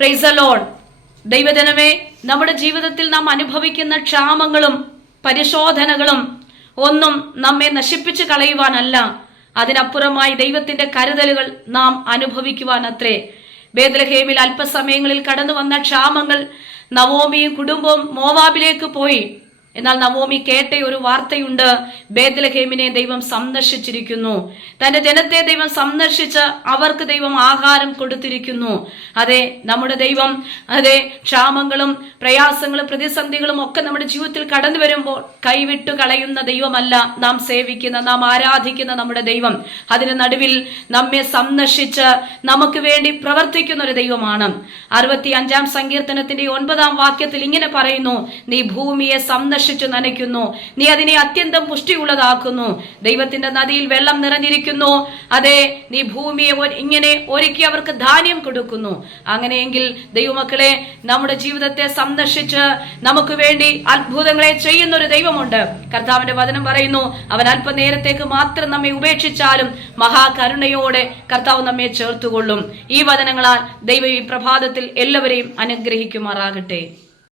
Praise the Lord. ദൈവജനമേ, നമ്മുടെ ജീവിതത്തിൽ നാം അനുഭവിക്കുന്ന ക്ഷാമങ്ങളും പരിശോധനകളും ഒന്നും നമ്മെ നശിപ്പിച്ചു കളയുവാനല്ല, അതിനപ്പുറമായി ദൈവത്തിന്റെ കരുതലുകൾ നാം അനുഭവിക്കുവാൻ അത്രേ. ബേത്ലഹേമിൽ അല്പസമയങ്ങളിൽ കടന്നു വന്ന ക്ഷാമങ്ങൾ നവോമിയും കുടുംബവും മോവാബിലേക്ക് പോയി. എന്നാൽ നവോമി കേട്ട ഒരു വാർത്തയുണ്ട്, ബേത്ലഹേമിനെ ദൈവം സന്ദർശിച്ചിരിക്കുന്നു. തന്റെ ജനത്തെ ദൈവം സന്ദർശിച്ച് അവർക്ക് ദൈവം ആഹാരം കൊടുത്തിരിക്കുന്നു. അതെ, നമ്മുടെ ദൈവം ക്ഷാമങ്ങളും പ്രയാസങ്ങളും പ്രതിസന്ധികളും ഒക്കെ നമ്മുടെ ജീവിതത്തിൽ കടന്നു വരുമ്പോൾ കൈവിട്ടു കളയുന്ന ദൈവമല്ല നാം സേവിക്കുന്ന, നാം ആരാധിക്കുന്ന നമ്മുടെ ദൈവം. അതിന് നടുവിൽ നമ്മെ സന്ദർശിച്ച് നമുക്ക് വേണ്ടി പ്രവർത്തിക്കുന്ന ഒരു ദൈവമാണ്. 65-ാം സങ്കീർത്തനത്തിന്റെ 9-ാം വാക്യത്തിൽ ഇങ്ങനെ പറയുന്നു, നീ ഭൂമിയെ സന്ദർശിച്ചു നനയ്ക്കുന്നു, നീ അതിനെ അത്യന്തം പുഷ്ടിയുള്ളതാക്കുന്നു. ദൈവത്തിന്റെ നദിയിൽ വെള്ളം നിറഞ്ഞിരിക്കുന്നു. അതെ, നീ ഭൂമിയെ ഇങ്ങനെ ഒരുക്കി അവർക്ക് ധാന്യം കൊടുക്കുന്നു. അങ്ങനെയെങ്കിൽ ദൈവമക്കളെ, നമ്മുടെ ജീവിതത്തെ സന്ദർശിച്ച് നമുക്ക് വേണ്ടി അത്ഭുതങ്ങളെ ചെയ്യുന്ന ഒരു ദൈവമുണ്ട്. കർത്താവിന്റെ വചനം പറയുന്നു, അവൻ അല്പനേരത്തേക്ക് മാത്രം നമ്മെ ഉപേക്ഷിച്ചാലും മഹാകരുണയോടെ കർത്താവ് നമ്മെ ചേർത്തുകൊള്ളും. ഈ വചനങ്ങളാൽ ദൈവം ഈ പ്രഭാതത്തിൽ എല്ലാവരെയും അനുഗ്രഹിക്കുമാറാകട്ടെ.